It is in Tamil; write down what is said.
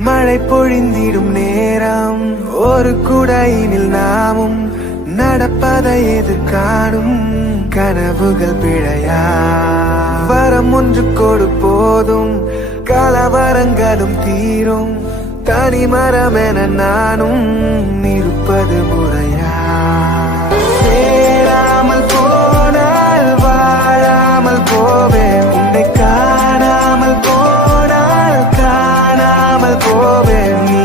மழை பொழிந்திடும் நேரம் ஒரு குடையினில் நாமும் நடப்பதை எதிர்காணும் கனவுகள் பிழையா வரம் ஒன்று கொடு போதும் கலவரங்களும் தீரும் தனிமரம் என நானும் இருப்பது முறையா சேராமல் போனால் வாழாமல் போவேன் உன்னை காணாமல் போனால் காணாமல் போவேன் நீ